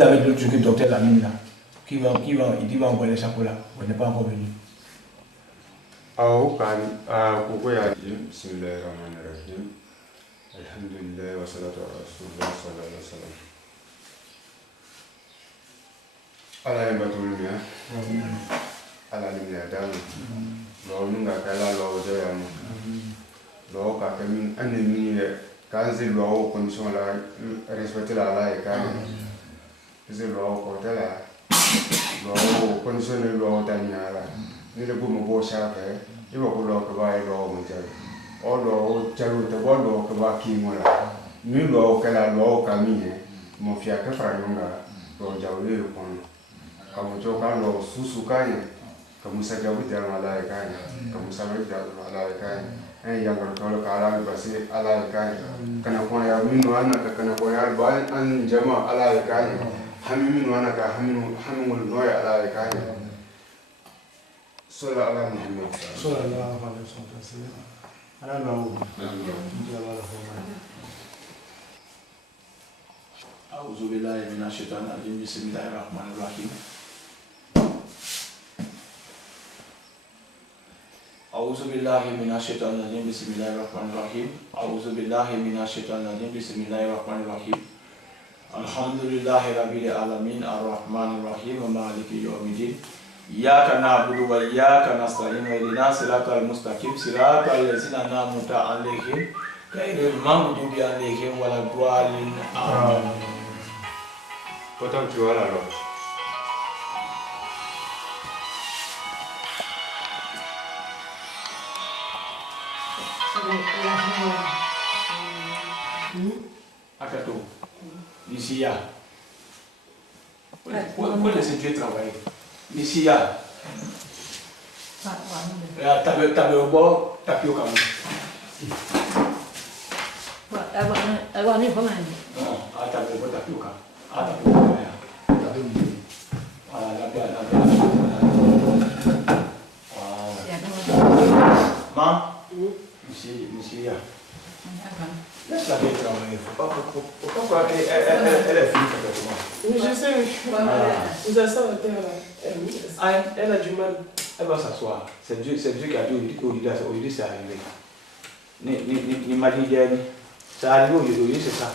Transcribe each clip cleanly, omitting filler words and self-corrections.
vous avez d'autres trucs que docteur Lamine là, il dit va envoyer les chapeaux là, on n'est pas encore venu. Coucou ya bismillahirrahmanirrahim. Alhamdulillah wa salatu wa rasulullah sallallahu alaihi wasallam. Ala yambatulnya. Ala limya dalu. Lo nunga kala lo jayamu. Lo ka kamin anemi kanzi lo condition la respecter la ala kan. C'est lo ko tala. Lo condition lo tanya la. Ni le bomo bo shafe. Ibo ko lo ka ba lo mo jaru. O lo jaru te bo lo ka ba ki mo la. Ni lo kala lo ka mi mo fia ka fra nunga lo jaru ko. Kamu coba lo susu kaya, kamu saja bicara malai kaya, kamu saja bicara malai kaya. Yang kalau kalau pasti alai kaya. Karena kau yang minum anak, karena kau yang banyak jama alai kaya. Kami minum anak, kami minum noya alai kaya. Soal alam Muhammad. Soal alam Muhammad. Alam Muhammad. Auzubillahi minasyaitonir rajim. Bismillahirrahmanirrahim. Auzubillahi minasyaitonir rajim. Bismillahirrahmanirrahim. Auzubillahi minasyaitonir rajim. Bismillahirrahmanirrahim. Alhamdulillahi rabbil alamin arrahmanir rahim maliki yaumiddin. Iyyaka na'budu wa iyyaka nasta'in ihdinas siratal mustaqim siratal ladzina an'amta 'alaihim ghairil maghdubi 'alaihim waladdallin. Amin. Potong jual lo. Apa tu? Ici ya. Pourquoi laisser Dieu travailler? Ici ya. Tabe obo tapioca. Agora nem vamos aí. Não, tabe obo tapioca. Tapioca ya. Tabe obo. Ma? Ici ya. Laisse-la bien travailler. Pourquoi elle est finie complètement? Oui, je sais, vous avez ça à terre là. Elle a du mal. Elle va s'asseoir. C'est Dieu qui a dit aujourd'hui c'est arrivé. Ni m'a dit hier, c'est arrivé aujourd'hui, c'est ça.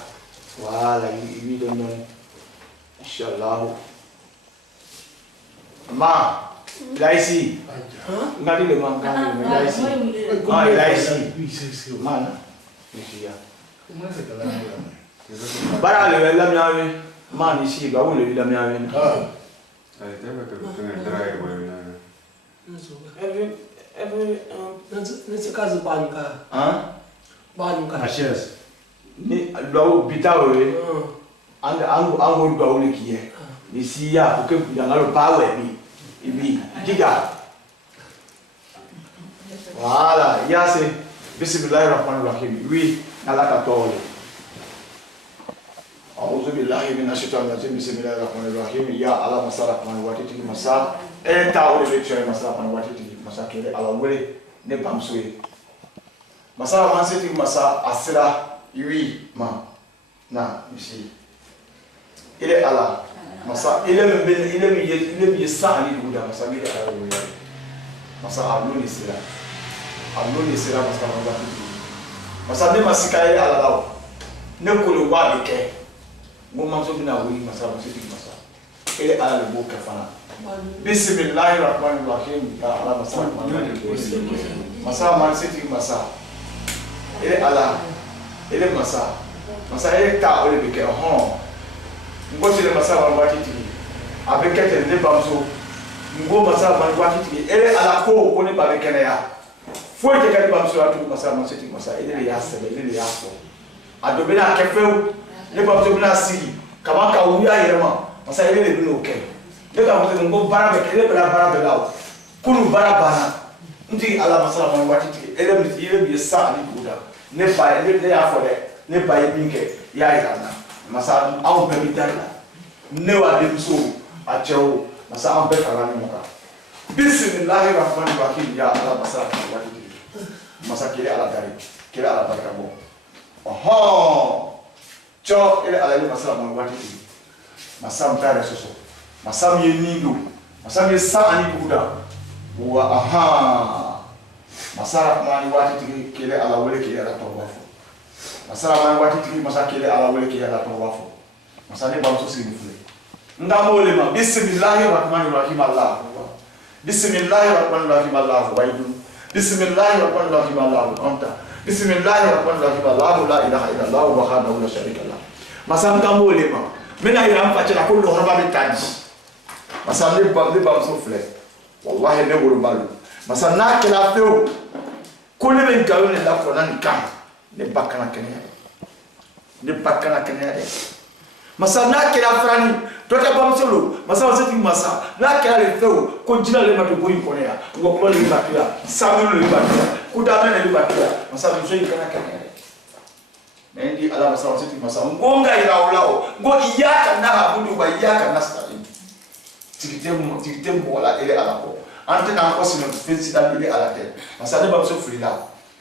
Voilà, il lui donne. Inch'Allah. Ma, il est ici. Il m'a dit le manquant, il est ici. Ah, il est ici. Oui, c'est Man, ici. Comment c'est que là? Bara le la miawe. Man ici, bah où le la miawe. Allez, t'as pas que tu as travaillé pour une. Elle veut nesse caso banca. Hein? Banca. La chaise. Ni lo bitawe. Ango do le qui est. Ici ya pour que il y a le power bi. Giga. Voilà, il y a c'est Bismillahirrahmanirrahim. Oui, Allah t'attend. Auzubillahi minasyaitonir rajim. Bismillahirrahmanirrahim. Ya Allah masalah manwati masa. Tahu le lecture masalah manwati masa kele ala wele ne bamswe. Masalah manseti masa asira oui ma. Na, ici. Il est Allah. Masa il est sahani duda masa il est Allah. Masa ablu ni sira. Ablu ni sira masa manwati. Masa ne masika ile ala lawo. Ne kolo wa beke. Ngo mamso bina wi masa masiti masa. Ile ala le boka fana. Bismillahirrahmanirrahim. Ya Allah masa masa masiti masa. Ile ala. Ile masa. Masa ile ta ole beke ho. Ngo sile masa manwati ti. Abekete ne bamso. Ngo masa manwati ti. Ile ala ko ne ba beke na ya. Foi que aquele babso lá tudo passar não sei que passar ele ia saber ele ia só a dobena que feu ne babso bina si kama ka uya irema masa ele no que ele ka mo ngo bara be ele bara lá kunu bara ndi ala masala mo wati ti ele bi sa ali kuda ne ba ele ya fo de ne ba ye binke ya ira na masa au be bi dala ne wa de so a chewo masa am be kala ni mo ka Bismillahirrahmanirrahim. Ya Allah masala mo wati masa kiri ala dari kiri ala barka bo cho ile ala ile masala mo wati masam tare soso masam ye nindo masam ye sa ani buda wa aha masara mani wati tiki kele ala wele ke ala tawafo masara mani wati tiki masa kele ala wele ke ala tawafo masane ba so sigi fule ngamo le ma bismillahir rahmanir rahim allah bismillahir rahmanir rahim allah waidu bismillahir rahmanir rahim allah anta bismillahir rahmanir rahim allah la ilaha illallah wahdahu la sharika lah masam ngamo le ma mena ira am facha ko lo horba be taji masam le ba so fule wallahi ne wuro balu masam na kila feu ko le ben gawo ne la ko nan kam ne bakana kenya de masa na kira frani tota bam solo masa wasati masa na kira le feu ko jina le matu boyi ko ya ngo ko le batia samu le batia ku da na le batia masa bi so yikana kanya mendi ala masa wasati masa ngonga ila ulao ngo iyaka na abudu ba iyaka nasta'in tikitem wala ile ala ko ante na ko sino fensi da ile ala te masa ne bam so frila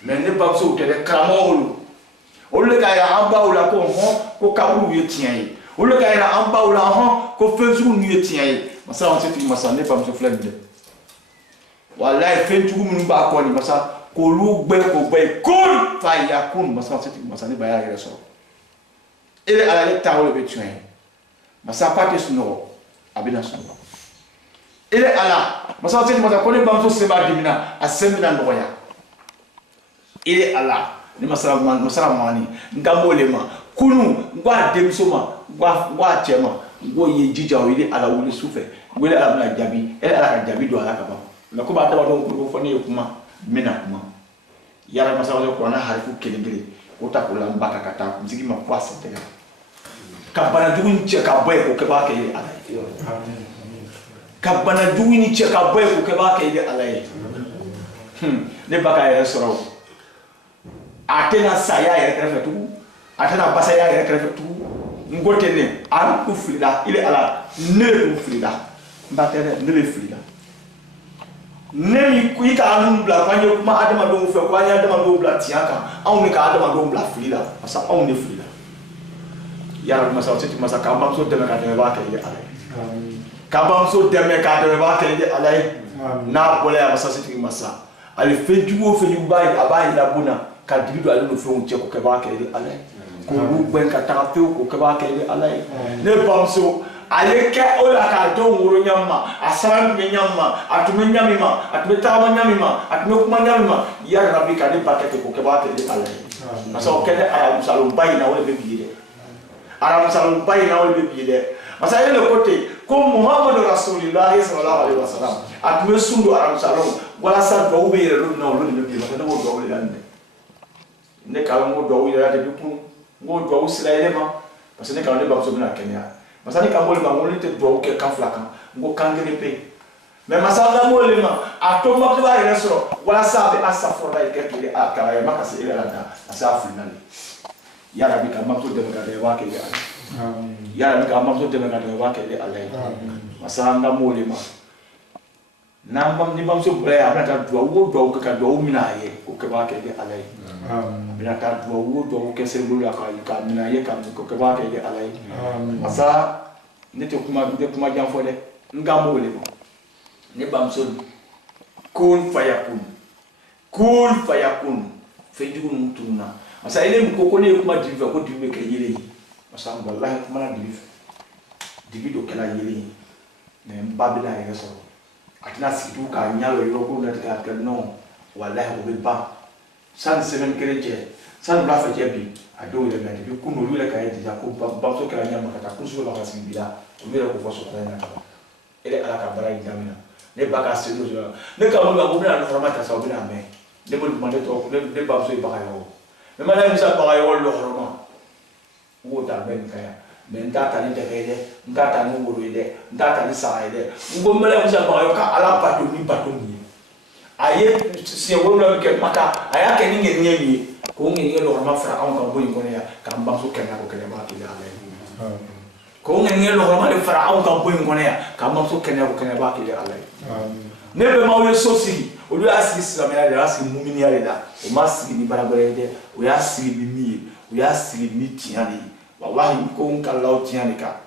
men ne bam so te de kramolu ole ka ya amba ula ko ko kaburu yetian ole ka ira amba ula ko fensu nu yetian masa on seti masa ne pam so flende wallahi fentu mu ba ko ni masa ko lu gbe kun fa yakun masa on seti masa ne ba ya ira so ele ala le tawo be tuan masa pate suno abina suno ele ala masa on seti masa ko ne bam so se ba dimina asemina ndoya ele ala ni masala mani ngamole ma kunu ngwa demso ma ngwa chema ngo ye jija wili ala wuli sufe wili ala na jabi ala ka jabi do ala ka ba na ko ba ta ba don ko fone kuma mina kuma yara masala ko na harifu kelengere ko ta ko lamba ka kata mziki ma kwa sente ka bana dugun che ka boy ko ke ba ke ala ka bana dugun che ka boy ko ke ba ke ala ne ba ka ya soro atena saya ya krefetu atena basaya ya krefetu ngotene an ku frida ile ala ne ku frida mbatere ne le frida ne mi ku ika anu bla kwanye kuma adama do fe kwanye adama do bla tiaka au ne ka adama do bla frida asa au ne frida ya ma sa seti masa ka bam so de ka de ba ka ile ala ka bam so de me ka de ba ka ile ala na bole ya masa seti masa ali fejugo fejugo bai abai la buna ka dibido ale no fon che ko ke ba ke ile ala ko bu ben ka ta fe ko ke ba ke ile ala ne bamso ale ke o la ka do ngoro nyamma asara mi nyamma atume nyami ma atume tawa nyami ma atume kuma nyami ma ya rabbi ka de pakete ko ke ba ke ile ala masa o ke de ara musalo bai na wole be biide ara musalo bai na wole be biide masa ile kote ko muhammadu rasulullah sallallahu alaihi wasallam atume sundu ara musalo wala sa do be yere do na wole be biide masa do wole lande ne kala ngo do ira de bipu ngo do usila elema parce ne kala ne ba so na Kenya masa ni kamole ba ngoli te do ke kaflaka ngo kangere pe mais masa na mole ma ato ma ba ira so wala sa be asafo la ke ke akara ya makase ira da asafu nani ya rabbi ka ma to de ga de wa ke ya ya rabbi ka ma to de ga de wa ke de alai masa na mole ma nambam ni bam so bure abna ta do ka do mina ye ko ke ba ke de alai abna ta do ke se bulu ka mina ye ka ko ke ba ke de alai masa ne te kuma jam fo de ngamo le mo ne bam so kun fayakun fe jugun tunna masa ile ko ko ne kuma divi ko divi ke yele masa wallahi kuma na divi do kala yele ne mbabila ye so atina situ ka nyalo yo ko na ka no wallahi o be ba san seven kereje san bla fa jebi ado le meti bi kuno lu le ka yedi ko ba so kala nyama ka ta kusu la ka simbila o mira ko foso ka na ka ele ala ka bara indamina ne ba ka sino jo ne ka mo ga mo na formata sa o bina me ne mo mo to ne ba so ba ka yo me mala misa ba ka yo lo horoma wo ta ben ka ya men data ni tekede ngata ni woroide data ni saide ngombele msa ba yo ka ala pato ni aye se woro ke mata aya ke ni nyenye ko ngenye lo ma fra on ka boy ko ya ka mba so kenya ko kenya ba ki ala ko ngenye lo ma le fra on ka boy ko ya ka mba so kenya ko kenya ba ki ala ne be ma we so si o do asi islam ya de asi mumini ya da o ma si ni barabare de o ya si bi mi o ya si ni tiani wallahi ko on ka law tiani ka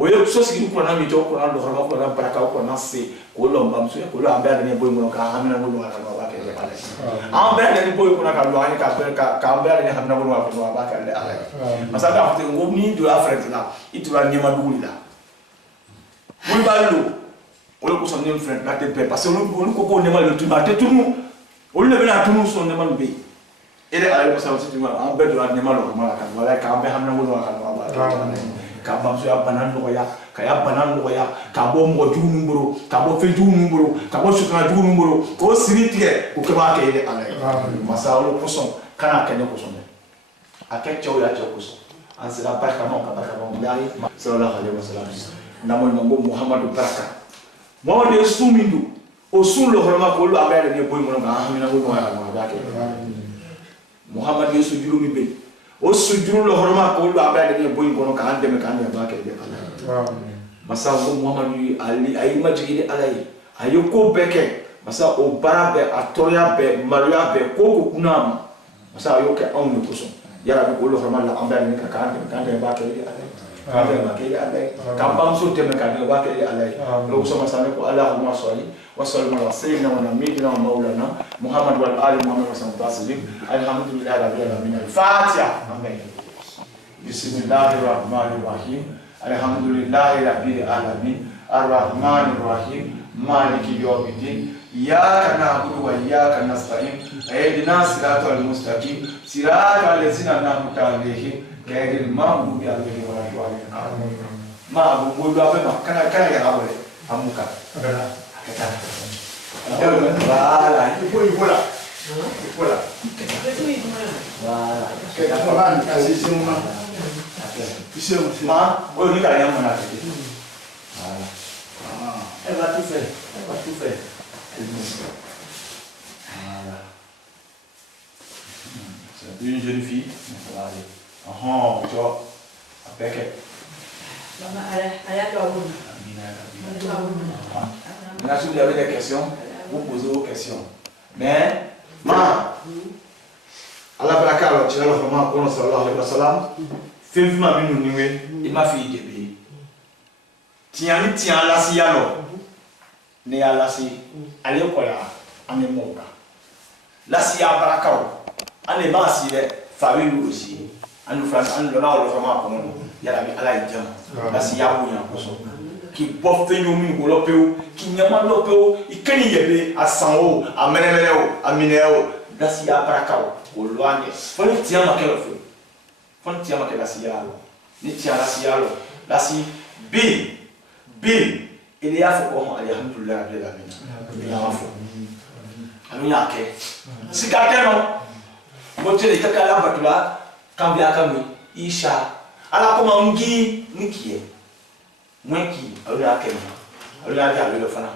Oyo sosi ko na mi to ko na do horma ko na baraka ko na se ko lo mbam so ko lo ambe ne boy mo ka hamina ngulu wa ka ba ke le ale ambe ne boy ko na ka lo ani ka ambe ne hamina ngulu wa ko ba ka le ale masaka fute ngomni do afret la itula nyema duguli la mul ballo olo ko son nem friend la te pe parce que olo ko ne mal tu ma te tunu olo le bena tunu son ne mal be ele ale ko sa so tu ma ambe do ne mal ko ma ka wala ka ambe hamina ngulu wa ka ba ka bamso ya banan do ya ka ya banan do ya ka bo mo jugu numbro ka bo fe jugu numbro ka bo sukana jugu numbro ko siri tige ko ke ba ke ile ala masalo ko son kana kene ko son ake chaw ya chaw ko son an sira barka no ka barka no yayi sallallahu alaihi wasallam namol mo muhammadu baraka mo de sumindu o sun lo horma ko lo abere ne boy mo ga hamina ko no ya ba ke muhammad yesu juru mi be o sujuru lo horma ko lo abade ne boy kono ka ande me ka ande ba ke be ala masa ko muhammadu ali ay majidi alay ayo ko beke masa o barabe atoya be maria be ko kunam masa ayo ke on ko so yara ko lo horma la abade ne ka ande ba ke ala ande ba ke ala ka bam so te me ka ande ba ke ala lo so masa ko allahumma salli wa sallim ala sayyidina wa nabiyina wa maulana muhammad wal ali muhammad sallallahu alaihi wasallam alhamdulillah rabbil alamin al-fatiha amen bismillahir rahmanir rahim alhamdulillahi rabbil alamin arrahmanir rahim maliki yawmiddin iyyaka na'budu wa iyyaka nasta'in ihdinas siratal mustaqim siratal ladzina an'amta alaihim ghayril maghdubi alaihim waladdallin amin ma bu do abe ma kana ya abule amuka kata voilà il faut là voilà c'est moi ma oh ni ka ya mo na te voilà elle va tout faire voilà c'est une jeune fille voilà tu vois avec maman allez toi Là, si vous avez des questions, vous posez vos questions. Mais, ma, Allah baraka alors, tu as le roman pour nous sallallahu alayhi wa sallam. Fais-vous ma vie nous nier, il m'a fait début. Tiens, la si alors. Ne ya la si, allez quoi là, ane moka. La si ya baraka, ane ma si le, famille nous aussi. Ane France, ane le roman pour nous. Yala bi Allah idjam. La si ya bouillant pour ça. Qui bof fait nous min golopeo qui nyama lopeo ikeni yebe asanwo amenemeo amineo dasia barakao olwane foni tia makelo foni tia makela sialo ni tia la sialo lasi bil il y a fo ko alhamdulillah rabbil alamin ya fo alunya ke sikateno motele takala batula kambia kamwi isha ala koma ngiye Mwenki, ali akema, ali adi fana,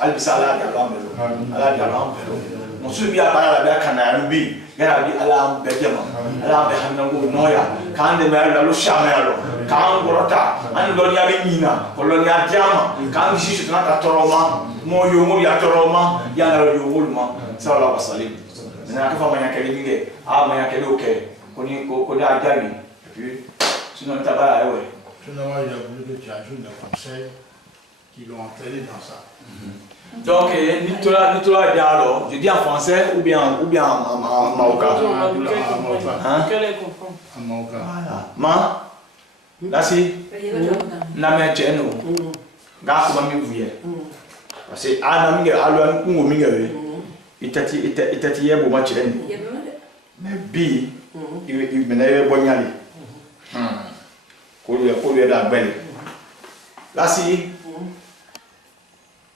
ali bisa ali adi ambelo, ali adi ambelo. Musu biya para la biya kana rubi, yara bi ala ambejema, ala be hamna ngo noya, kande me ala lo shama yalo, kan gorota, ani lo ya be nyina, koloni adiama, kan shishu tana toroma, mo yomo ya toroma, ya na yo wolma, sallallahu alaihi wasallam. Na ka fa manya kele binge, manya kele oke, ko da ajami, et puis sinon tabara ewe. Finalement, il a voulu que tu ajoutes des conseils qui l'ont entraîné dans ça. Donc, Nitola Diallo, je dis en français ou bien en maoka. Quel comprend? En maoka. Voilà. Ma, là c'est la mère Tcheno. Gars, comment m'y vouillez? Parce que Anna Minga, Alouan ou Minga, il t'a dit bon match. Mais B, il menait bon yali. Koulou da belle. Là si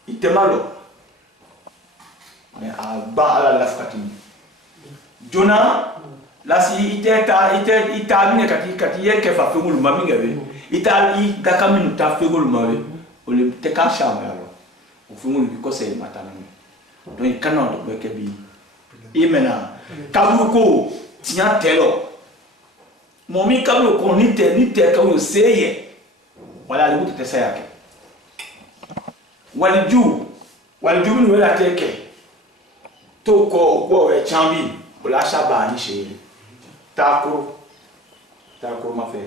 il te malo. Mais à bas à la lafkati. Jonah là si il t'a mis kati yeke fa fegul mami ngabe. Il t'a dakaminu ta fegul mawe. O le te ka chama alors. O fegul bi ko se matana. Donc il canon de kebi. Et maintenant kabuko tiens telo. Momi kablo ko ni te ka wo seye wala le mutu tesa yake waliju ni wala teke to ko we chambi wala shaba ni she takuru ma fe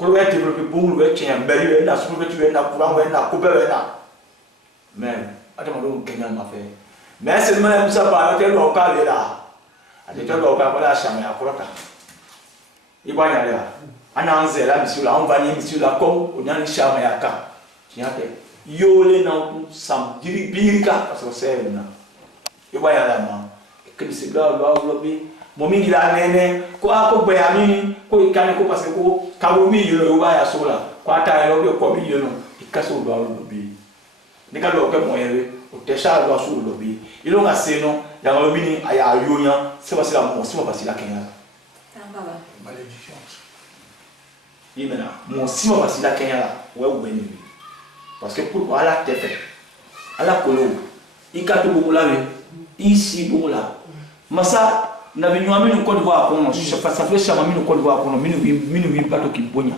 Quand tu développé bon, tu es un bel, tu es un courant, tu es un coupé. Mais, attends, on m'a fait. Mais c'est le même ça, pas le local là. Le local, voilà, chambre à Corota. Il va y aller là. Ananze là, monsieur là, on va y monsieur là, comme on a une chambre à Ka. Tiens, yole non, sam, birika, parce que c'est là. Il va y aller là, que c'est là, lobby. Momi gila nene ko ako be ami ko ikani ko parce que ko kabomi yo ba ya sola ko ata yo ko mi yo no ikaso do lo bi ne ka do ko mo yewe o te sha do so lo bi ilo nga se no ya lo bi ni aya yo nya se ba se la mo se ba si la kenya Tamba. Malédiction. Imena mo si ba si la kenya la we ni parce que pour ala te fait ala kolo ikato bo la we ici bo la masa na binywa Côte d'Ivoire kono ça fait chama minu Côte d'Ivoire kono minu bato ki bonya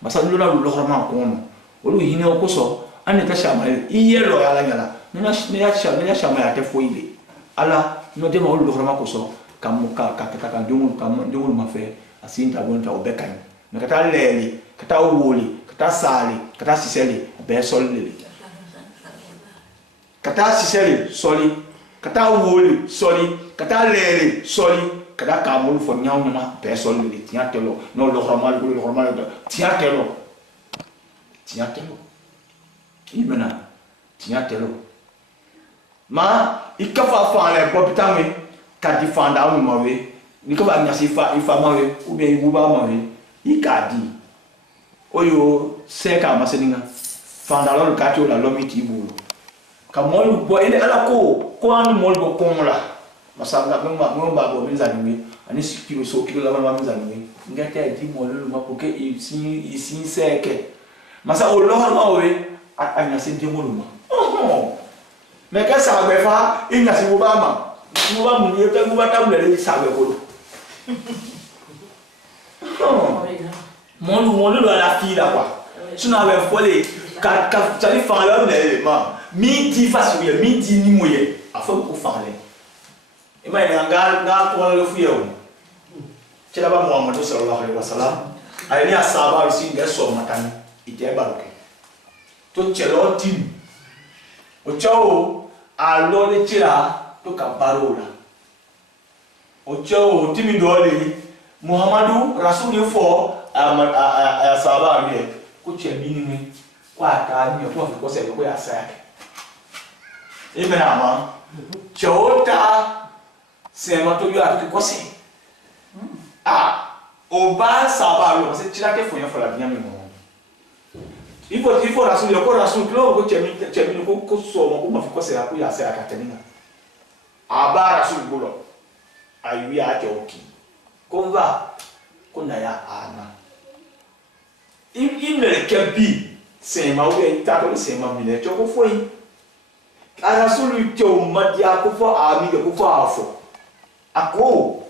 basa ndola lu lohama kono olu hine okoso ane ta chama iyelo ya la nyala nina chama ya te foile ala no de ma olu lohama koso kam ka ndumul ma fe asinta bonta obekan na kata leli kata woli kata sali kata siseli be solili kata siseli soli kata woli soli kata lele soli kada kamul fo nyaaw nyama be soli li tiatelo no lo normal tiatelo imena tiatelo ma ikafa fa le bobitame ka difanda o mawe ni ko ba nyasi fa ifa mawe ou bien ibuba mawe ikadi oyo seka maseninga fanda lo ka ti o la lomiti ibulo kamol bo ele ala ko anu mol bo konla masanga ngomba bo minzani ani sikilo so kilo la mama minzani ngata di mol lo ma porque ici seke masa o lo ma we anya se di mol ma mais que ça va faire il n'a si obama mu ni ta mu bata mu le sa be ko mon lo la fille là quoi tu n'avais folle ka tali fa la le ma midi face oui midi ni moye afin pour parler et moi nga ko le fuyo ci la ba Muhammad sallallahu alaihi wasallam ay ni asaba isi nga so matani ite baruke to chelo tim o chao a lo le tira to ka barola o chao timi dole Muhammadu rasul fo a asaba mi ko che minimi kwa ta ni ko ko se ko ya sa Ibn Ama, Chota, c'est ma toyo à tout conseil. Ah, au bas, ça va, c'est tu l'as fait pour la bien. Il faut la soulever, la soulever, que tu as mis le coup sur mon coup, ma c'est la couille à la Catarina. Ah, bah, la soulever, boulot. Ah, oui, à Tioki. Qu'on va, qu'on a ya Anna. Il ne qu'un c'est ma ouïe, c'est ma mille, tu as compris. Ala sulu tio madia ko fo ami ko fo afo ako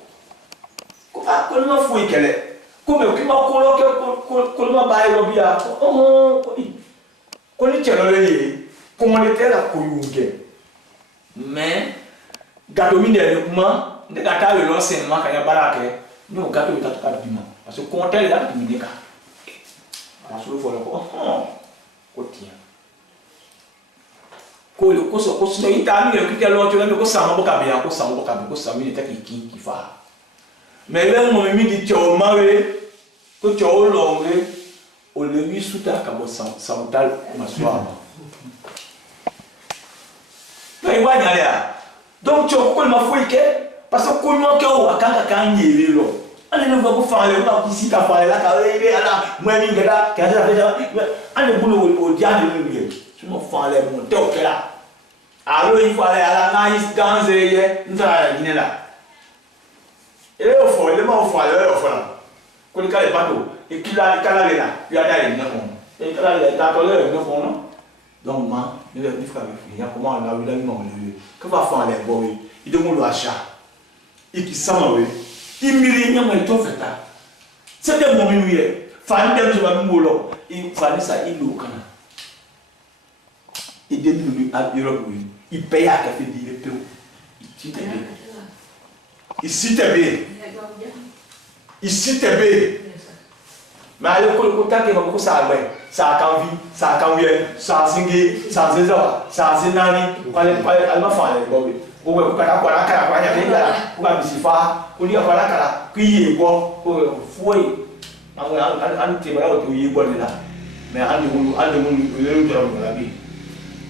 ko no fo ikele ko me ki ma ko lo ke ko ma ba ro bia ko ni chelo le ko mo le tela ko yunge mais gato mi ne kuma de gata le lo sen ma ka ya barake no gato ta ka bima parce que ko tel da mi deka ala sulu fo ko tia ko so ita mi ke lo to le ko sama bo ka be ko sama bo ka be ko sami ne ta ki fa mais le mo mi di cho mawe ko cho lo nge o le mi suta ka bo sautal maswa mais wa nya ya donc cho ko ma fo ike parce que ko nyo ke o akanga kan yele lo ale ne va ko fa le ba ki sita fa la ka le ala mo mi ngada ka ja ale bulo o dia ne mi tu mo fa le mo te o ke la alo ifale ala na is ganze ye ntara gine la ele o fo le ma o fo ale o fo la ko ni kale pato e kila kala le la ya da ni ko e kala le ta to le no fo no donc ma ni le ni fa bi ya comment la wi la ni mo le que va fa le bo wi i de mo lo acha e ki sama we i miri nya ma to feta c'est de mo mi wi fa ni dem so ba mi lo i fa ni sa i lo kana e de ni a Europe wi il paye à café dire peu ici t'es bien Mais à l'école, quand tu as beaucoup ça, ça a envie, ça a envie, ça a singé, ça a zéza, ça a zénani, elle m'a fait, bon, on va pas la cara, on va se faire, on y a pas la cara, qui est bon, foi, on te va au y bon là. Mais il est le la vie.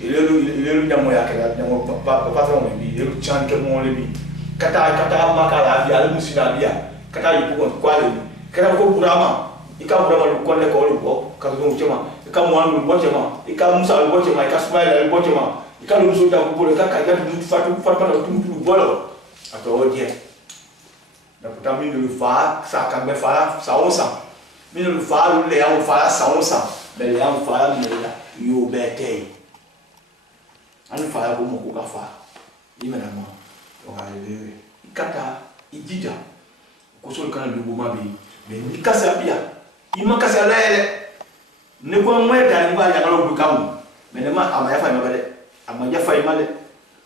Il est le diamoya que la diamo patron il est le chan que mon lebi. Kata makala via le musina via. Kata il pour quoi le. Kata ko burama. Ika burama le konne ko le bo. Ka do chema. Ika mo anu bo chema. Ika musa le bo chema. Ika smile le bo chema. Ika le muso da ko bo le ka ya du fatu tu bolo. Ato odie. Na puta mi le fa sa ka be fa sa osa. Mi le fa le ya fa sa osa. Mais là, on fait là, yo bête. On fait là pour mon coca. Immédiatement, on va lever. Kata, il dit déjà. Qu'on soit le canal de Boumabi, mais il casse la pia. Il m'a cassé la haie. Ne quoi moins d'aller voir le Boukamou. Mais ne m'a pas fait mal. À ma fait mal.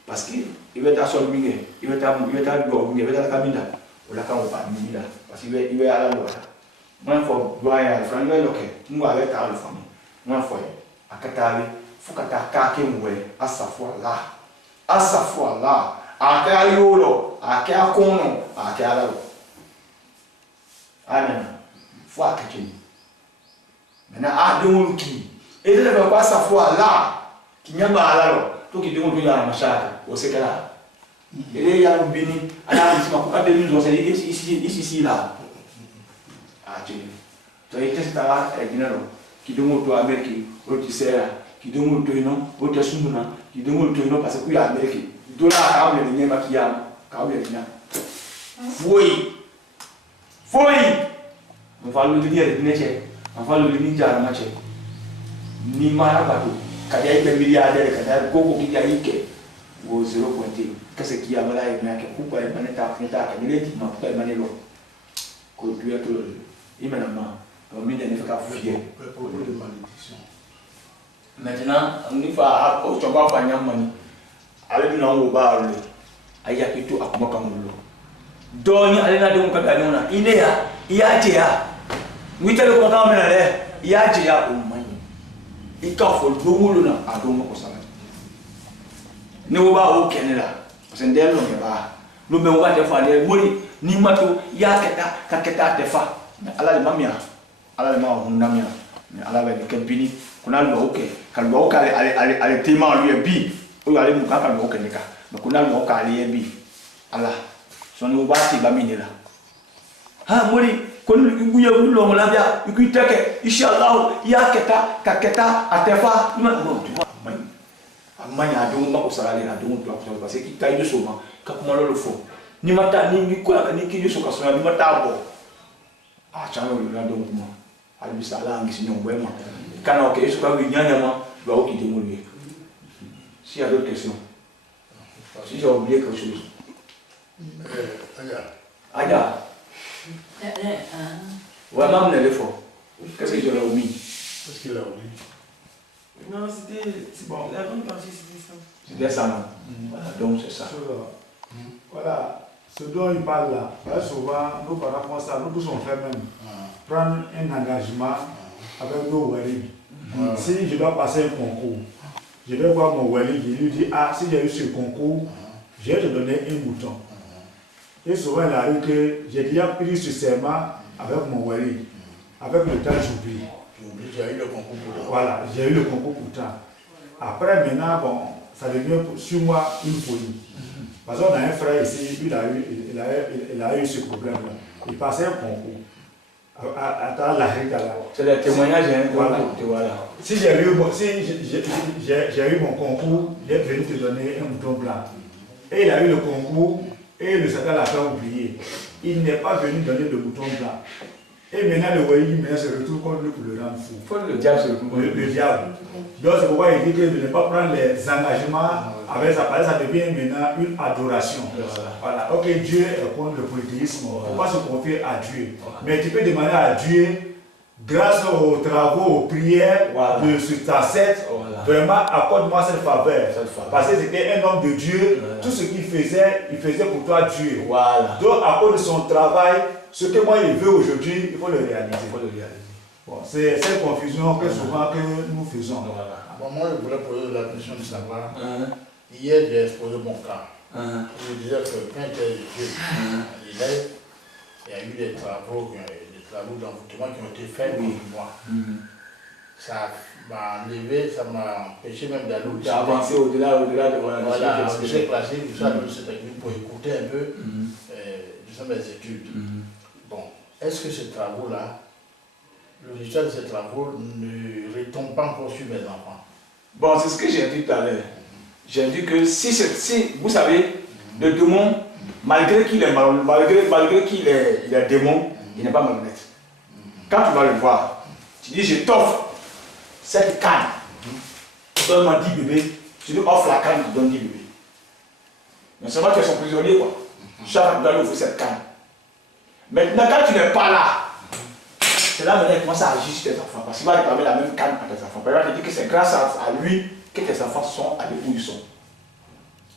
Parce qu'il va être à son bingé. Il va être à il va être à la cabine. On l'a quand on parle de parce qu'il va à la loi. Moi, il faut voir à la fin de l'occasion. Moi, avec la famille. Moi, il faut à Katari, il faut que tu aies à sa foi là. À sa foi là. À Kayolo, à Kayakono, à Kayalo. Amen. Il faut à Katini. Maintenant, à Dounki. Et il ne veut pas sa foi là. Qui n'y a pas là. Tout qui demande à la machaque, au sécala. Et il y a un béni. Alors, il y a ici, là. Tu as été là, qui demande à Amérique, qui sert, qui demande au Tessumuna, qui demande parce qu'il y a Amérique. Dollar, il y a un qui a Fouille. On va le dire, on va le dire à Maché. Ni Marabato, quand il y a un milliardaire, quand il y a un gogo qui a été au 0.1. Qu'est-ce qu'il y a là, il y a un couple, il y a un état, il y a un immédiatement, on met des effets à fouiller. Maintenant, on y va au Chamba Fanyamani. Allez, nous bar, il y a plutôt à Mokamulo. Doni, allez, là, donc, il est là, il y a déjà. Oui, tu as le content, il y a déjà au Mani. Il faut le boulot à Domo Kosala. Nous va au Canada. C'est un délai, on va. Nous me voyons faire des ni mato, il y a quelque chose. Ala mamia ala ma hundamia ala ba kebini kuna lo oke kan lo ka ale tema lu bi o ale mu ka kan lo oke nika kuna lo ka ale bi ala so no ba ti ba minira ha muri kon lu ya lu lo la bia ku teke inshallah ya keta ka keta atefa ma mo amanya do ma ko sala le na do to parce que ki tayi so ma ka kuma lo fo ni mata ni ko ni ki so ka so ni mata bo ah chano le rando mo ali bisala ngi sinyo wema kana ok eso ka vinyanya ma ba o ki de mo lui si y a d'autres questions si j'ai oublié quelque chose Aja ouais maman elle est fort qu'est-ce que je l'ai omis qu'est-ce qu'il a omis non c'était bon la bonne partie c'était ça non voilà donc c'est ça voilà. Ce dont il parle là, souvent, nos parents font ça, nous tous on fait même. Prendre un engagement avec nos wedding. Si je dois passer un concours, je vais voir mon wedding, je lui dis, ah, si j'ai eu ce concours, je vais te donner un bouton. Et souvent, il arrive que j'ai déjà pris ce serment avec mon wedding. Avec le temps, j'oublie. J'ai eu le concours pour toi. Voilà, j'ai eu le concours pourtant. Après, maintenant, bon, ça devient sur moi une folie. Parce qu'on a un frère ici, il a eu ce problème-là. Il passait un concours. À la Ricala. C'est le témoignage, voilà. Voilà. Si j'ai eu mon concours, il est venu te donner un bouton blanc. Et il a eu le concours, et le Satan l'a fait oublier. Il n'est pas venu donner le bouton blanc. Et maintenant, le voyou se retrouve contre lui pour le rendre fou. Le diable se retrouve. Le diable. Donc, c'est pourquoi il dit que de ne pas prendre les engagements avec ça, parce que ça devient maintenant une adoration. Voilà. Ok, Dieu est contre le polythéisme. Il ne faut pas se confier à Dieu. Mais tu peux demander à Dieu, grâce aux travaux, aux prières de ce tacette, vraiment accorde-moi cette faveur. Parce que c'était un homme de Dieu. Tout ce qu'il faisait, il faisait pour toi Dieu. Donc, à cause de son travail, ce que moi je veux aujourd'hui, il faut le réaliser. Bon, c'est cette confusion que souvent que nous faisons. Voilà. Bon, moi, je voulais poser la question de savoir. Hier, j'ai exposé mon cas. Je disais que quand j'étais jeune, il y a eu des travaux d'envoûtement qui ont été faits pour moi. Ça m'a enlevé, ça m'a empêché même d'aller au J'ai avancé au-delà de voilà, j'ai placé tout ça dans cette technique pour écouter un peu disons, mes études. Bon, est-ce que ces travaux-là, le résultat de ces travaux ne retombe pas encore sur mes enfants? Bon, c'est ce que j'ai dit tout à l'heure. J'ai dit que si vous savez, le démon, malgré qu'il est il est démon, il n'est pas malhonnête. Quand tu vas le voir, tu dis je t'offre cette canne, donne-moi 10 bébés, tu lui offres la canne, tu donnes 10 bébés. Mais seulement tu es son prisonnier, quoi. Chaque fois tu dois lui offrir cette canne. Maintenant, quand tu n'es pas là, c'est là maintenant qu'il commence à agir sur tes enfants. Parce qu'il va réclamer la même canne à tes enfants. Il va te dire que c'est grâce à lui que tes enfants sont allés où ils sont.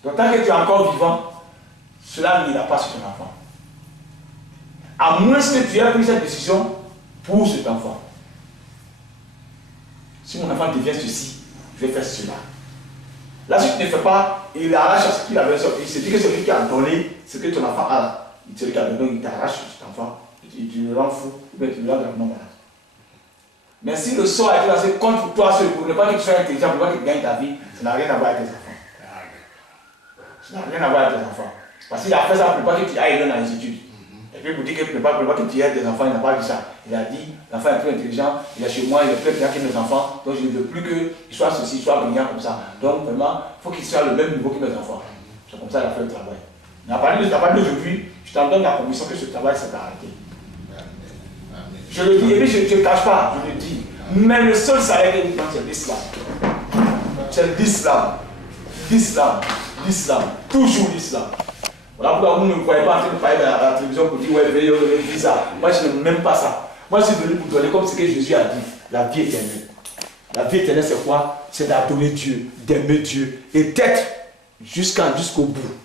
Donc tant que tu es encore vivant, cela n'ira pas sur ton enfant. À moins que tu aies pris cette décision pour cet enfant. Si mon enfant devient ceci, je vais faire cela. Là, si tu ne fais pas, il arrache ce qu'il avait sorti. Il se dit que c'est lui qui a donné ce que ton enfant a. C'est lui qui a donné, il t'arrache cet enfant. Tu le rends fou, ou bien tu le rends gravement malade. Mais si le sort a été lancé contre toi seul, pour ne pas que tu sois intelligent, pour ne pas que tu gagnes ta vie, ça n'a rien à voir avec tes enfants. Ça n'a rien à voir avec tes enfants. Parce qu'il a fait ça pour ne pas que tu ailles dans les études. Et puis pour dire que pour ne pas que tu aies des enfants, il n'a pas dit ça. Il a dit, l'enfant est plus intelligent, il est chez moi, il est plus intelligent que mes enfants, donc je ne veux plus qu'il soit ceci, soit brillant comme ça. Donc vraiment, il faut qu'il soit le même niveau que mes enfants. C'est comme ça qu'il a fait le travail. Mais à partir d'aujourd'hui, je t'en donne la conviction que ce travail s'est arrêté. Je le dis, et puis je ne cache pas, je le dis. Mais le seul salaire qu'il prend, c'est l'islam. C'est l'islam. L'islam. L'islam. Toujours l'islam. Voilà pourquoi vous ne me voyez pas en train de parler à la télévision pour dire, ouais, venez, dis ça. Moi, je n'aime même pas ça. Moi, je suis venu pour donner comme ce que Jésus a dit, la vie éternelle. La vie éternelle, c'est quoi? C'est d'adorer Dieu, d'aimer Dieu et d'être jusqu'au bout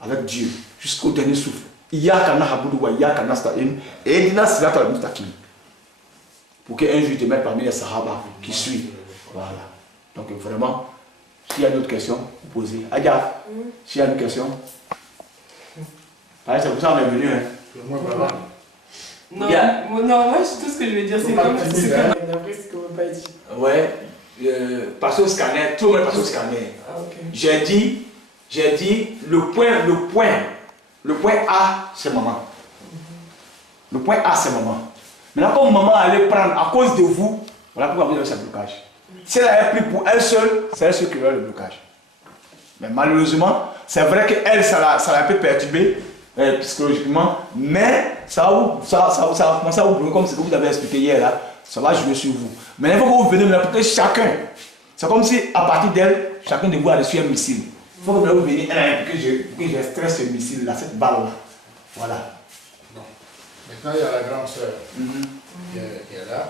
avec Dieu, jusqu'au dernier souffle. Iyaka na'budu wa iyaka nasta'in et ihdina siratal mustaqim. Pour qu'un jour te mette parmi les Sahaba qui suivent. Voilà. Donc vraiment, s'il y a d'autres questions, vous posez. Adja, s'il y a une question. C'est pour ça qu'on est venu. Hein. Non, non, moi tout ce que je veux dire, c'est comme ce que vous n'avez pas dit. Ouais, passer au scanner, tout le monde passe au scanner. Ah, ok. J'ai dit, le point A, c'est maman. Le point A, c'est maman. Maintenant, comme maman allait prendre à cause de vous, voilà pourquoi vous avez ce blocage. Si elle avait pris pour elle seule, c'est elle seule qui aurait le blocage. Mais malheureusement, c'est vrai qu'elle, ça l'a un peu perturbé psychologiquement, mais ça va commencer à vous bloquer comme ce que vous avez expliqué hier là. Ça va jouer sur vous. Mais il faut que vous venez maintenant pour que chacun, c'est comme si à partir d'elle, chacun de vous a reçu un missile. Il faut que vous veniez pour que je stresse ce missile là, cette balle là. Voilà. Non. Maintenant, il y a la grande sœur qui est là,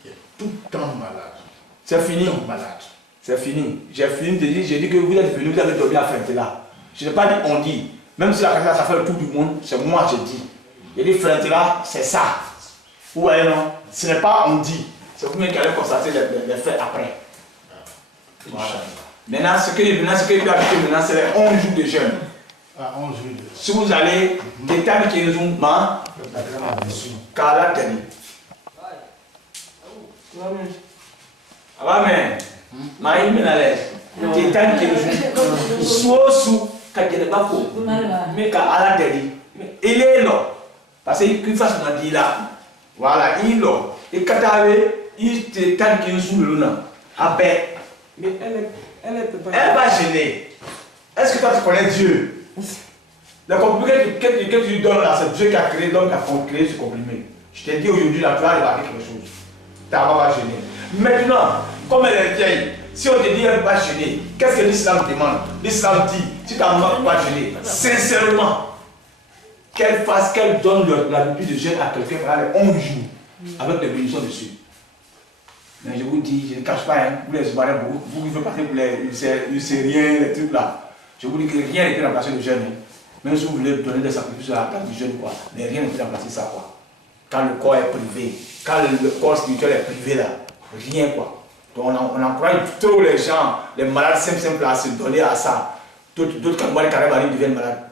qui est tout le temps malade. C'est fini. Tout le temps malade. C'est fini. J'ai fini de dire, j'ai dit que vous êtes venus, vous avez dormi à Fentela. Je n'ai pas dit on dit. Même si la question ça fait le tour du monde, c'est moi qui dis. J'ai dit Fentela, c'est ça. Vous voyez non? Ce n'est pas on dit. C'est vous-même qui allez constater les faits après. Voilà. Maintenant, ce que je peux ajouter maintenant, c'est les 11 jours de jeûne. Ah, 11 jours de Si vous allez, détailler qui nous ont Kala Teni. Amen. Maï Menale. Détailler qui nous ont Sosu Kajenebako. Mais Kala Teni. Il est là. Parce qu'il fasse un dit là. Voilà, il est là. Et Katawe, il détaille qui nous ont là. Après. Mais elle peut pas. Elle va gêner. Est-ce que toi tu connais Dieu? Le comprimé que tu lui donnes là, c'est Dieu qui a créé, l'homme qui a créé ce comprimé. Je t'ai dit aujourd'hui, là, tu vas remarquer quelque chose. Ta maman va gêner. Maintenant, comme elle est vieille, si on te dit elle va gêner, qu'est-ce que l'islam demande? L'islam dit, si ta maman va gêner, sincèrement, qu'elle donne l'habitude de jeûne à quelqu'un pendant les 11 jours, avec des bénédictions dessus. Mais je vous dis, je ne cache pas, hein, vous les barrez beaucoup, vous vivez passer pour les Syriens, les trucs là. Je vous dis que rien ne peut remplacer le jeûne. Même si vous voulez donner des sacrifices à la carte du jeûne, quoi. Mais rien ne peut remplacer ça, quoi. quand le corps est privé, quand le corps spirituel est privé là, rien quoi. Donc on encourage trop les gens, les malades simples à se donner à ça. D'autres quand moi les carrés deviennent malades.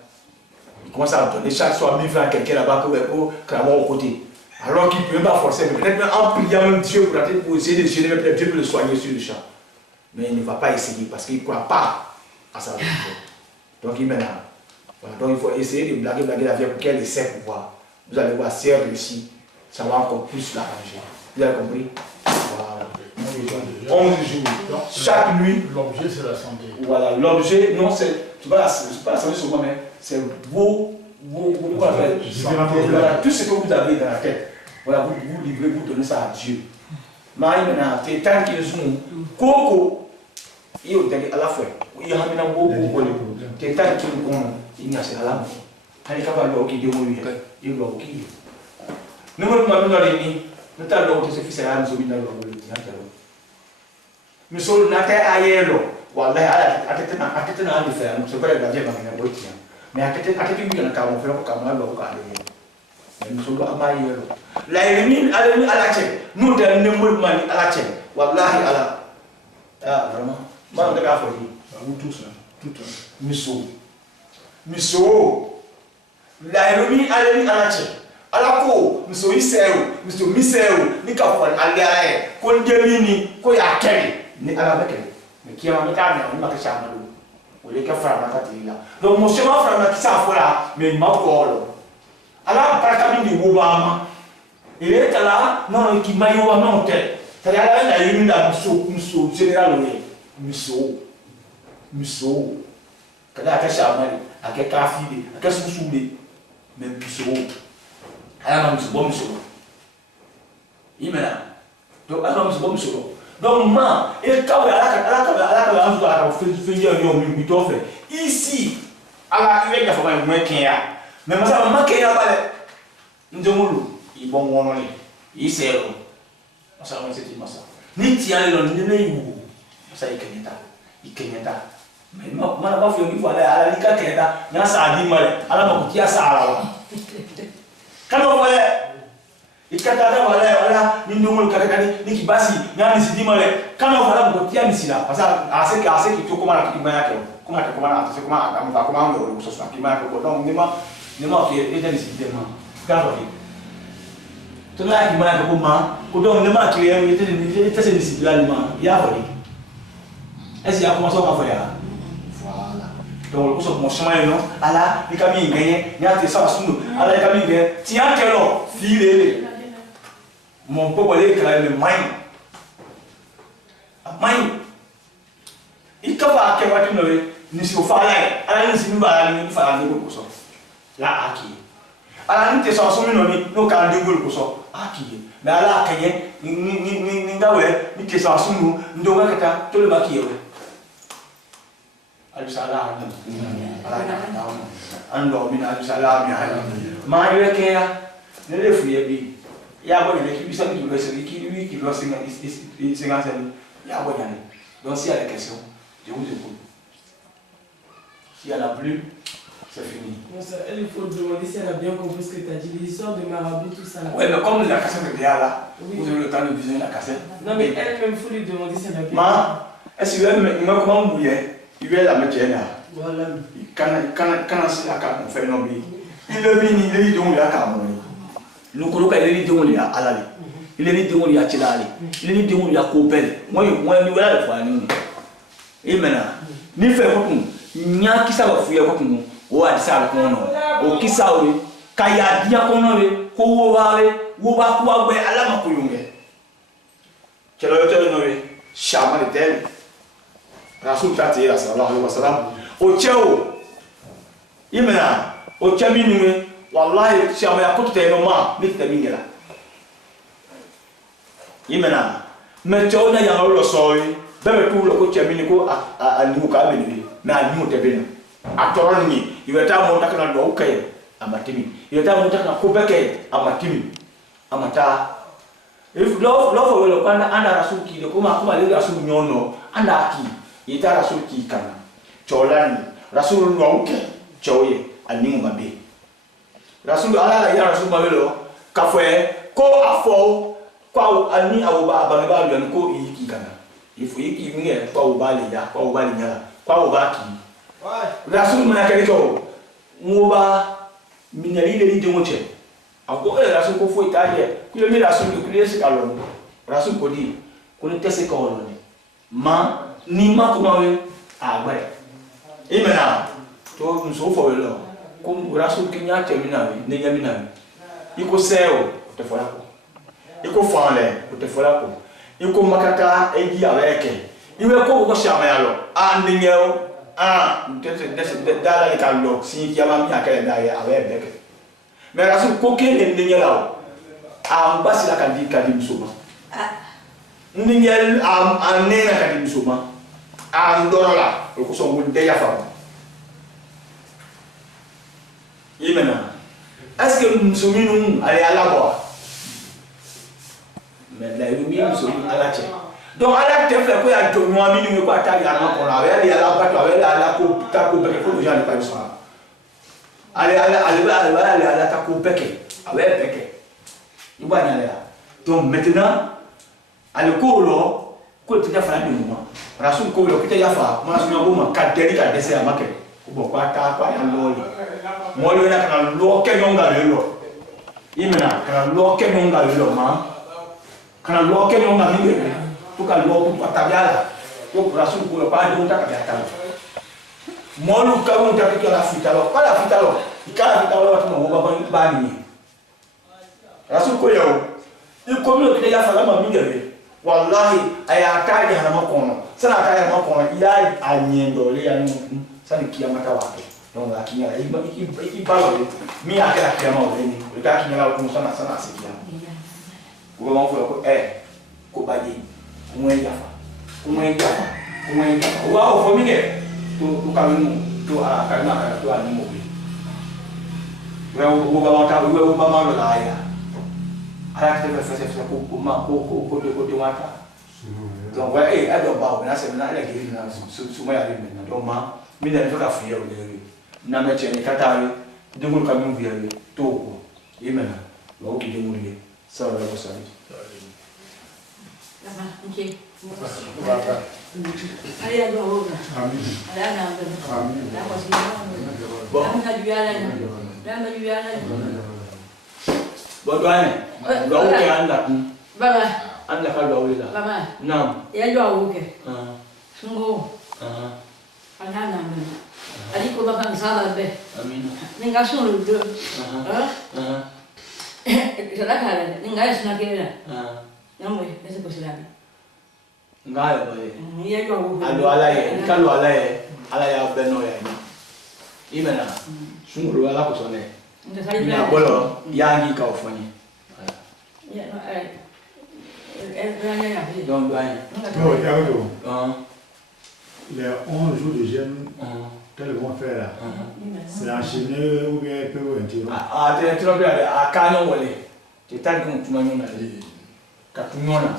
Ils commencent à donner chaque soir 1000 francs à quelqu'un là-bas pour carrément au côté. Alors qu'il ne peut même pas forcer, mais peut-être même en priant même Dieu pour essayer de gêner, mais peut-être Dieu peut le soigner sur le champ. Mais il ne va pas essayer parce qu'il ne croit pas à sa volonté. Donc il met là. Voilà, donc il faut essayer de blaguer la vie pour qu'elle essaie pour voir. Vous allez voir si elle réussit, ça va encore plus l'arranger. Vous avez compris? Voilà. 11 jours. Chaque nuit. L'objet, c'est la santé. Voilà, l'objet, non, c'est pas la santé sur moi, mais c'est vos voilà, tout ce que vous avez dans la tête. Voilà, vous livrez, vous donnez ça à Dieu. Mais maintenant, c'est tant qu'ils sont coco, il y a à la fois. Il y a un beaucoup de tant qu'ils ont, il y a c'est à la main. Il y a un peu de démoli, il y a un peu de. Nous ne pouvons pas nous dire, nous avons ce qui s'est à nous oublier dans le monde. Nous sommes dans la terre ailleurs. Voilà, à tête à faire, c'est pas la vie dans la voiture. Mais à tête à la carte, on fait comme un local. Nous sommes à Maïe. La élimine à la tête. Nous devons nous mouvement à la tête. Wallahi à la. Ah, vraiment. Moi, on est à folie. Vous tous, tout. Misso. La élimine à la tête. À la cour, nous sommes ici, nous sommes ici, nous sommes allés à l'air. Qu'on démini, qu'on y a quel. Ni à la bec. Mais qui a un métal, on m'a caché à l'eau. On est qu'à faire la catégorie là. Donc, mon chemin frère qui s'en là, mais il m'a encore. Alors, par la cabine de Obama, il est là, non, qui m'a eu à mon tête. C'est-à-dire, il a eu une Misso, général, Misso. Quand il a caché à Mali, à quel café, à quel sous-soulé, mais Misso. Alors, Misso. Il m'a là. Donc, alors, Misso. Donc, man, et quand on a fait ici, à la il y a un moins qu'un. Mais ça va manquer à balai. Nous devons il bon on est. Il sait. Ça va c'est ça. Ni tiens le ni ça il keneta. Mais moi pas fait il faut aller à la lika keneta. Na ça dit mal. Ala ma kutia ça ala. Quand on va ikataka wala ni ndongol kakakani ni kibasi nyani sidima le kama wala ngotia misila pasa ase kitu koma na kima yake koma na ase koma amva koma ngo lo sosa kima yake ko donc nima ke eta ni sidema kama ki tuna kima yake ko donc nima ke eta se ni sidila nima ya holi est-ce ya commence à faire voilà donc ko so mo chemin non ala ni kami ngene nyate sa sunu ala kami ngene tian kelo filele. Mon peuple est quand même main. Il va faire quoi ni si au faire là, ni si nous va aller faire des choses. Là aki. Alors nous te sommes nous nous quand des choses aki. Mais là kanye ni ngawe ni te sommes nous ndonga kata to le makiyo. Al salam. Ando min al salam ya. Ma yeke ya ne le fuye bi. Il y a bon qui lui doit il y a bon donc s'il y a des questions je vous écoute s'il n'y en a plus c'est fini il faut demander si elle a bien compris ce que tu as dit l'histoire de marabout tout ça oui mais comme la cassette est là vous avez le temps de visionner la cassette non mais elle-même il faut lui demander si elle a bien ma est-ce qu'il veut comment bouiller il veut la mettre là voilà quand c'est la carte on fait non il le vini il donc la carte nous connaissons les idées où il y a alali, il est idées où il y a tilali, il est idées où il y a coupel. Moi nous voilà le fois nous. Et maintenant, ni fait quoi nous, ni qui ça va fuir quoi nous, ou à ça quoi non, ou qui ça oui, kaya dia quoi non oui, quoi va quoi ouais, à la main quoi yonge. Tu l'as eu non oui, chama de tel. Rasoul tati là sallallahu alayhi wa sallam. Au tchao, et maintenant, au tchami nous. Wallahi chama ya kutu teno ma mikta mingela imena me chona ya lo soyi bebe tu lo ko chamini ko ani ko ameni na ani te bena atoroni iweta mo takana do ukay amatimi iweta mo takana ko beke amatimi amata if love we lo kana anda rasul ki de kuma le rasul nyono anda ki ita rasul ki kana cholani rasul no uke choye ani mo mabe Rasul Allah ya Rasul Babelo Café, ko afo, quoi, ani aoba, banaba, lui, ko iki kana. Il faut iki mie, quoi, au bali, ya, quoi, au bali, ya, quoi, au baki. Rasul Manakariko, Moba, Minari, les Dimoche. Encore, Rasul Kofo Italie, qui le met Rasul, qui le calon. Rasul Kodi, qu'on était ses colonnes. Ma, ni ma comment ah ouais. Et maintenant, toi, nous sommes forts là. Comme Rasul Kenya termina, Négamina. Il faut serre, te faire la peau. Il faut faire l'air, te faire la peau. Il faut Makata et dire avec. Il veut qu'on recherche alors. Ah, Ningel. Ah, dans les calendriers, si il y a mis à quel derrière avec bec. Mais la soupe coquine est n'est là. Ah, on passe la candidate Kadim Souma. Ningel a né la Kadim Souma. Ah, on dort là. Le cousson vous déjà femme. Et maintenant, est-ce que nous sommes allés à la boire? Mais la lumière, nous sommes à la tienne. Donc, à la tête, il y a un mois minimum pour attaquer à la il y a la batte, il y a la coupe, il y a la coupe, allez, la coupe, il va y aller là. Donc, maintenant, à l'école, quand tu as fait un moment, la soupe, quand tu as fait, moi, je suis un moment, 4 à dessert à ma quête. Pourquoi tu as pas un loli? Moi, je suis un loli, quel nom a le lot? Il me l'a, un loli, quel nom a le lot, quand un loli, quel nom a le lot? Pour qu'elle soit tabiala, pour la soupe pour le pas de monter à tabiala. Moi, le cas où on a la fuite alors, pas la fuite alors, il y a la fuite alors, on va pas gagner. La soupe pour il communique qu'il y a fait la mamie de lui. Wallahi, il y a un cas de Hanamakon. Ça n'a pas de Hanamakon, il y a un niendo, il y a un ça n'est qui a matawake. Donc la qui a, il parle, mais à quel acclamant, le gars qui n'a pas de ça n'a c'est bien. Comment faire, Kobadi. Comment wow, for me, to come to a Karnaka to a movie. Well, Obama liar. I like to first of all, Kodimata. Don't worry, I don't bow, and I said, I like it now, so my argument. Don't ma, me then took a fear of the Namache and Katari, the one coming here, Togo, Yemen, Loki the movie. Sorry, I was sorry. Okay. Allez à Doroga. Allez à Nambé. Là, moi, c'est bon. Là, du Yalana. Là, du Yalana. Bon, là, ok, anda. Baba. Anda kalau dah. Baba. Nam. Ya jauh ok. Sungguh. Allez à Nambé. Allez, comment on s'en va? Amin. Ninguém achou o do. Já dá cara. Ninguém achou naquele lá. Não, essa possibilidade. Enggak ya, boleh. Iya juga. Alu alai, kalau alai ya beno ya ini. Imana, sungguh ala kusone. Ina bolo, yangi kau fanya. Ya, Donc bien. Les 11 jours de jeûne, qu'elles vont faire là, c'est enchaîné ou bien peu ou interrompu. Ah, tu as bien, à Canon wale. Tu t'as comme tu m'as dit. Katumona.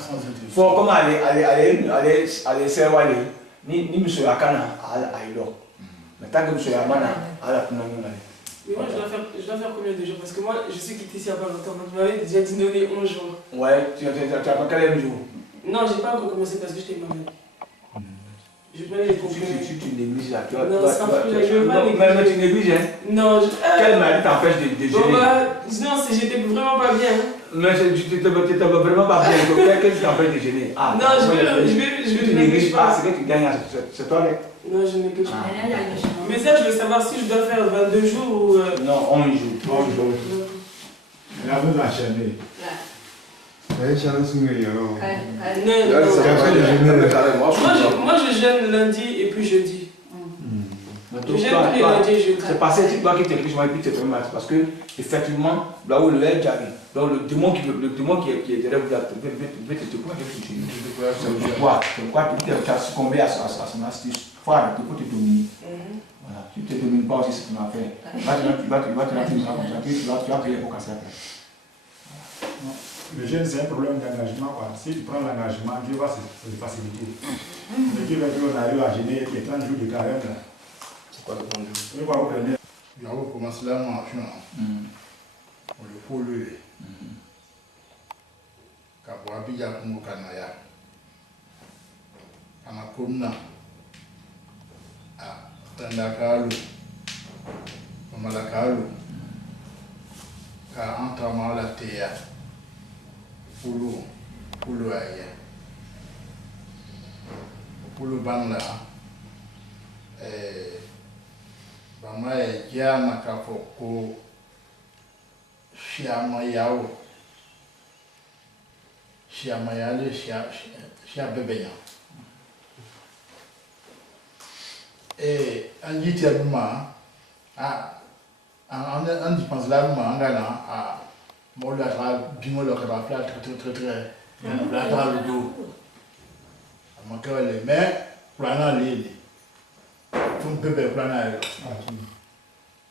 Faut comme aller serwale. Ni monsieur Akana à Ilo. Mais tant que monsieur Amana à la Tunamona. Mais moi, je dois faire combien de jours? Parce que moi, je suis quitté ici il n'y a pas longtemps. Donc, tu m'avais déjà dit donner 11 jours. Ouais, tu as pas quel jour? Non, j'ai pas encore commencé parce que j'étais malade. Je prenais les comprimés. Si tu négliges là, tu vas. Non, ça va plus, je veux pas négliger. Mais tu négliges, hein? Non, quelle maladie t'empêche de bon, bah, non, j'étais vraiment pas bien. Mais tu t'étais vraiment pas bien. Qu'est-ce qui t'empêche de gêner? Ah, non, je vais tu négliges pas, c'est que tu gagnes, c'est toi, mec. Non, je néglige pas. Mais ça, je veux savoir si je dois faire 22 jours ou. Non, 11 jours. 11 jours. Là, vous enchaînez. Ouais, challenge sungguh. Moi, je jeûne lundi et puis jeudi. Je jeûne tous les lundis et jeudi. C'est passé, c'est toi qui t'écris, je m'appuie, c'est toi, parce que, effectivement, là où le lait arrive, donc le démon qui est derrière vous, veut te décourager, pourquoi tu as succombé à son astuce. Il faut arrêter, il faut te dominer. Voilà, tu ne te domines pas aussi, c'est ce qu'on a fait. Tu vas payer pour casser après. Le jeûne, c'est un problème d'engagement. Si tu prends l'engagement, Dieu va se faciliter. Mais Dieu va dire qu'on arrive à gêner les 30 jours de carême. C'est quoi le 30 jours? Oui, quoi, vous prenez. Il y a commencé là, on a fait le polluer. Kabwa bija kumukana ya. Anakumna. Tandakalu. Malakalu. Ka antamala tea. Pulu aya. Pulu bangla. Bama jana kapoko Shiama yao. Shiama yale shia bebenya. Anjiti abuma an pense là angana mola ra bimolo ka plat très la ta le do amakale mais plana lili tum bebe plana yo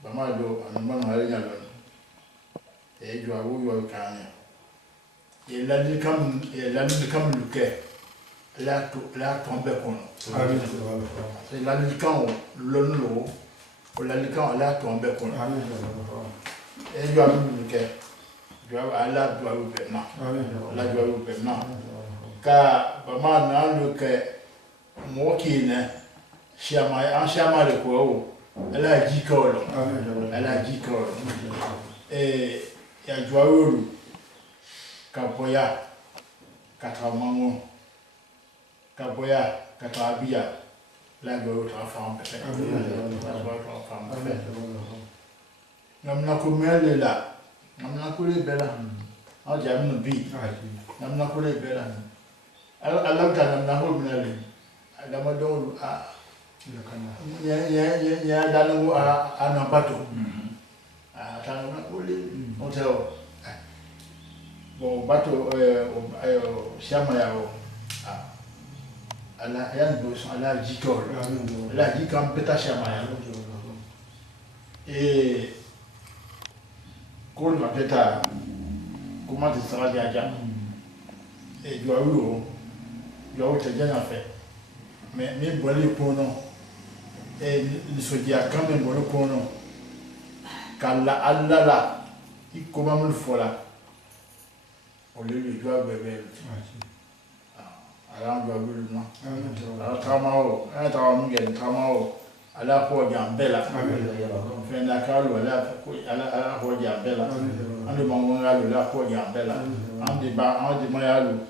bama do anamba na le nyalo jo awu yo kanya la di kam luke la tombe kono c'est la di kan lonlo o la di kan la tombe kono jo awu luke jo ala do awu be na la do awu be na ka bama na luke mo kine shama le ko ala jikolo ya joaoru kapoya katamango kapoya katabia la go ta fam pe namna ko mele la namna ko le bela a jamu bi namna ko le bela ala ta namna ko mele ala ma do ya dalu a na bato tanga ule hotel bo bato shama yao ala yan do ala jikol ala jikam peta shama yao kon ma peta kuma ti sara dia jam jo te jana fe mais mi boli pono ni so dia quand même boli pono kala allala ikoma mulfola olele jwa bebe ala jwa bulma ala tamao tamao ala ko jambela fenda kalu ala ko jambela ande mangonga ala ko jambela ande mayalu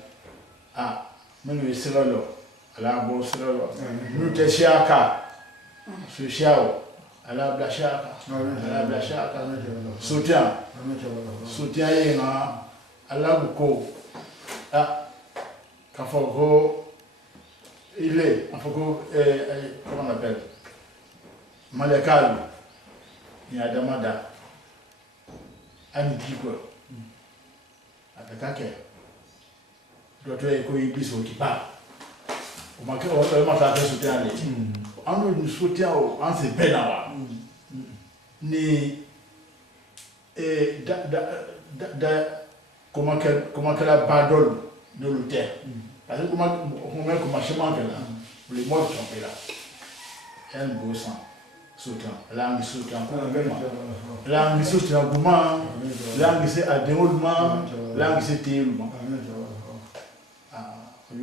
menu isirolo ala bo sirolo nu te shiaka su shiao ala blashaka soutien yena ala ko kafoko il afoko comment on appelle malekal ni adamada ani diko atakake doto ko ibiso kipa o makero o mata soutien le anu ni soutien o an se benawa ni comment que la badole de l'auteur parce que comment chemin que là les morts sont là un beau sang soutien langue soutien langue soutien comment langue c'est à déroulement langue c'est tellement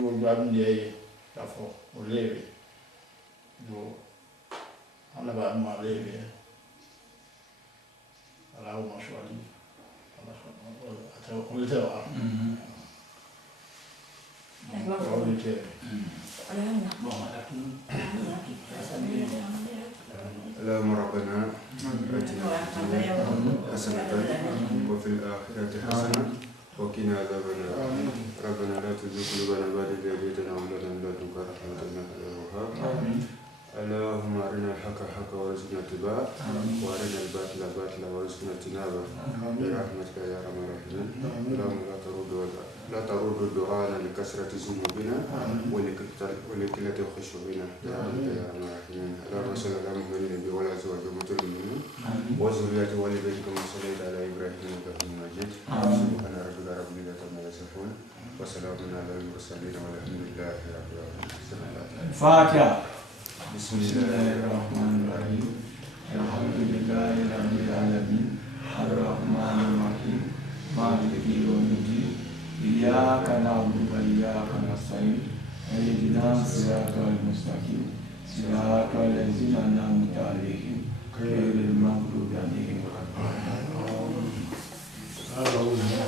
yo doit bien d'accord au lever do on va nous lever ala o mashwali on le terra اللهم ربنا آتنا في الدنيا حسنة وفي الآخرة حسنة وقنا عذاب النار ربنا لا تزغ قلوبنا بعد إذ هديتنا وهب لنا من لدنك رحمة إنك أنت الوهاب اللهم أرنا الحق حقا وارزقنا اتباعه وأرنا الباطل باطلا وارزقنا اجتنابه برحمتك يا أرحم الراحمين اللهم لا ترد دعاءنا لكثرة ذنوبنا ولقلة خشوعنا برحمتك يا أرحم الراحمين اللهم صل على محمد النبي وعلى أزواجه أمهات المؤمنين وذريته والبيت كما صليت على إبراهيم إنك حميد مجيد سبحان ربك رب العزة عما يصفون وسلام على المرسلين والحمد لله رب العالمين. الفاتحة. بسم الله الرحمن الرحيم الحمد لله رب العالمين الرحمن الرحيم مالك يوم الدين إياك نعبد وإياك نستعين اهدنا الصراط المستقيم صراط الذين أنعمت عليهم غير المغضوب عليهم ولا الضالين.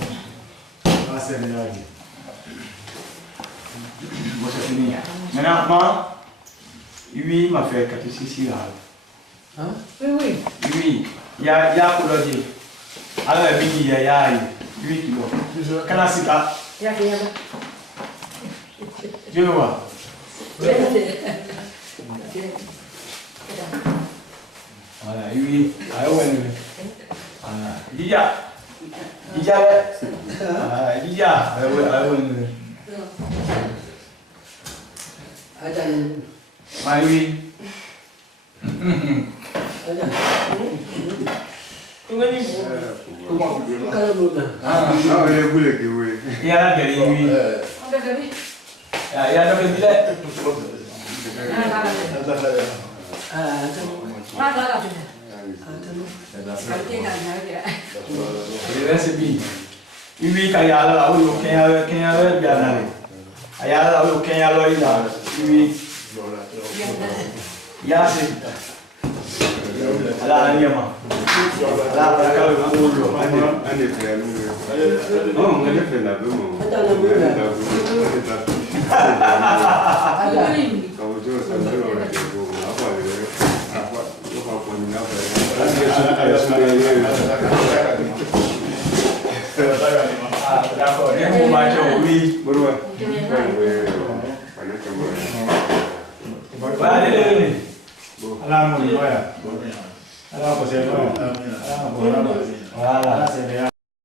Maintenant, oui, m'a fait 4 6 là. Oui. Oui, il y a pour le dire. Alors, il y a 8 kilos. Quand on s'y va, je le vois. Voilà, oui, il y a. Oui. Voilà.